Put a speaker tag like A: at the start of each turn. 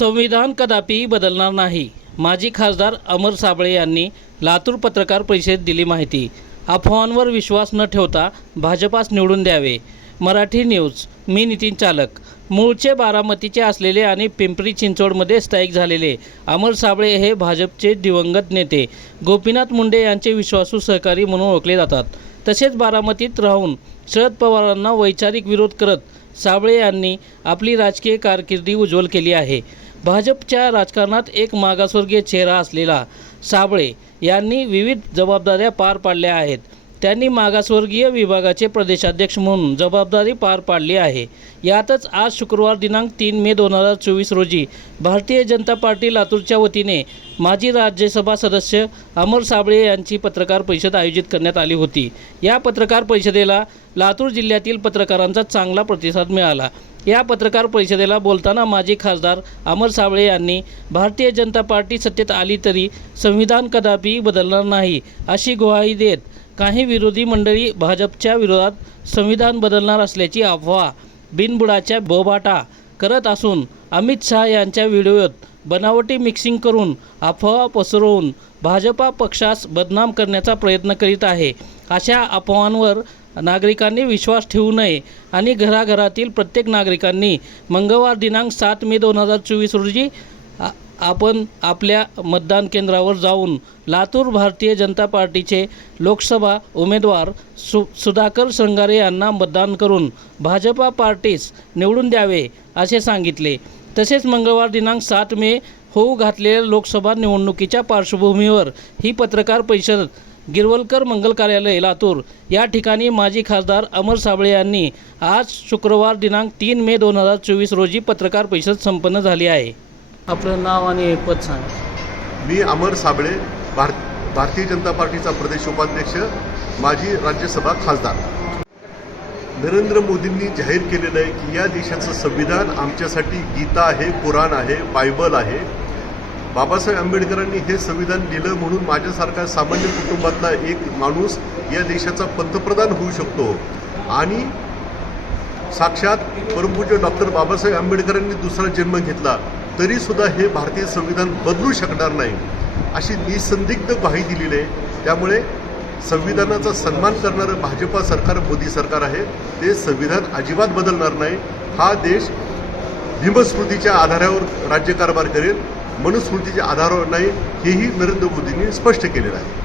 A: संविधान कदापि बदलणार नाही. माजी खासदार अमर साबळे यांनी लातूर पत्रकार परिषदेत दिली माहिती. अफवांवर विश्वास न ठेवता भाजपास निवडून द्यावे. मराठी न्यूज मी नितीन चालक. मूळचे बारामतीचे असलेले आणि पिंपरी चिंचवडमध्ये स्थायिक झालेले अमर साबळे हे भाजपचे दिवंगत नेते. गोपीनाथ मुंडे यांचे विश्वासू सहकारी म्हणून ओळखले जातात. तसेच बारामतीत राहून शरद पवारांना वैचारिक विरोध करत साबळे यांनी आपली राजकीय कारकिर्दी उज्ज्वल केली आहे. भाजपच्या राजकारणात एक मागासवर्गीय चेहरा असलेला साबळे यांनी विविध जबाबदाऱ्या पार पाडल्या आहेत. त्यांनी मागासवर्गीय विभागाचे प्रदेशाध्यक्ष म्हणून जबाबदारी पार पाडली आहे. यातच आज शुक्रवार दिनांक तीन मे दोन हजार चोवीस रोजी भारतीय जनता पार्टी लातूरच्या वतीने माजी राज्यसभा सदस्य अमर साबळे यांची पत्रकार परिषद आयोजित करण्यात आली होती. या पत्रकार परिषदेला लातूर जिल्ह्यातील पत्रकारांचा चांगला प्रतिसाद मिळाला. या पत्रकार परिषदेला बोलताना माजी खासदार अमर साबळे यांनी भारतीय जनता पार्टी सत्तेत आली तरी संविधान कदापि बदलणार नाही अशी ग्वाही देत काही विरोधी मंडळी भाजपच्या विरोधात संविधान बदलणार असल्याची अफवा बिनबुडाच्या बोबाटा करत असून अमित शहा यांच्या व्हिडिओत बनावटी मिक्सिंग करून अफवा पसरवून भाजपा पक्षास बदनाम करण्याचा प्रयत्न करीत आहे. अशा अफवांवर नागरिकांनी विश्वास ठेवू नये आणि घराघरातील प्रत्येक नागरिकांनी मंगळवार दिनांक सात मे दोन हजार चोवीस रोजी आपण आपल्या मतदान केंद्रावर जाऊन लातूर भारतीय जनता पार्टीचे लोकसभा उमेदवार सु सुधाकर संगारे यांना मतदान करून भाजपा पार्टीस निवडून द्यावे असे सांगितले. तसेच मंगळवार दिनांक सात मे होऊ घातलेल्या लोकसभा निवडणुकीच्या पार्श्वभूमीवर ही पत्रकार परिषद गिरवलकर मंगल कार्यालय लातूर. या ठिकाणी माजी खासदार अमर साबळे यांनी आज शुक्रवार दिनांक तीन मे दोन हजार चोवीस रोजी पत्रकार परिषद संपन्न झाली आहे. आपलं नाव आणि पद सांगा.
B: मी अमर साबळे भार भारतीय जनता पार्टीचा प्रदेश उपाध्यक्ष माजी राज्यसभा खासदार. नरेंद्र मोदींनी जाहीर केलेलं आहे की या देशाचं संविधान आमच्यासाठी गीता आहे कुराण आहे बायबल आहे. बाबासाहेब आंबेडकरांनी हे संविधान लिहिलं म्हणून माझ्यासारखा सामान्य कुटुंबातला एक माणूस या देशाचा पंतप्रधान होऊ शकतो. आणि साक्षात परमपूज्य डॉक्टर बाबासाहेब आंबेडकरांनी दुसरा जन्म घेतला. तरीसुद्धा हे भारतीय संविधान बदलू शकणार नाही अशी निसंदिग्ध ग्वाही दिलेली आहे. त्यामुळे संविधानाचा सन्मान करणारं भाजपा सरकार मोदी सरकार आहे. ते संविधान अजिबात बदलणार नाही. हा देश भीमस्मृतीच्या आधारावर राज्यकारभार करेल मनुस्मृतीच्या आधारावर नाही हेही नरेंद्र मोदींनी स्पष्ट केलेलं आहे.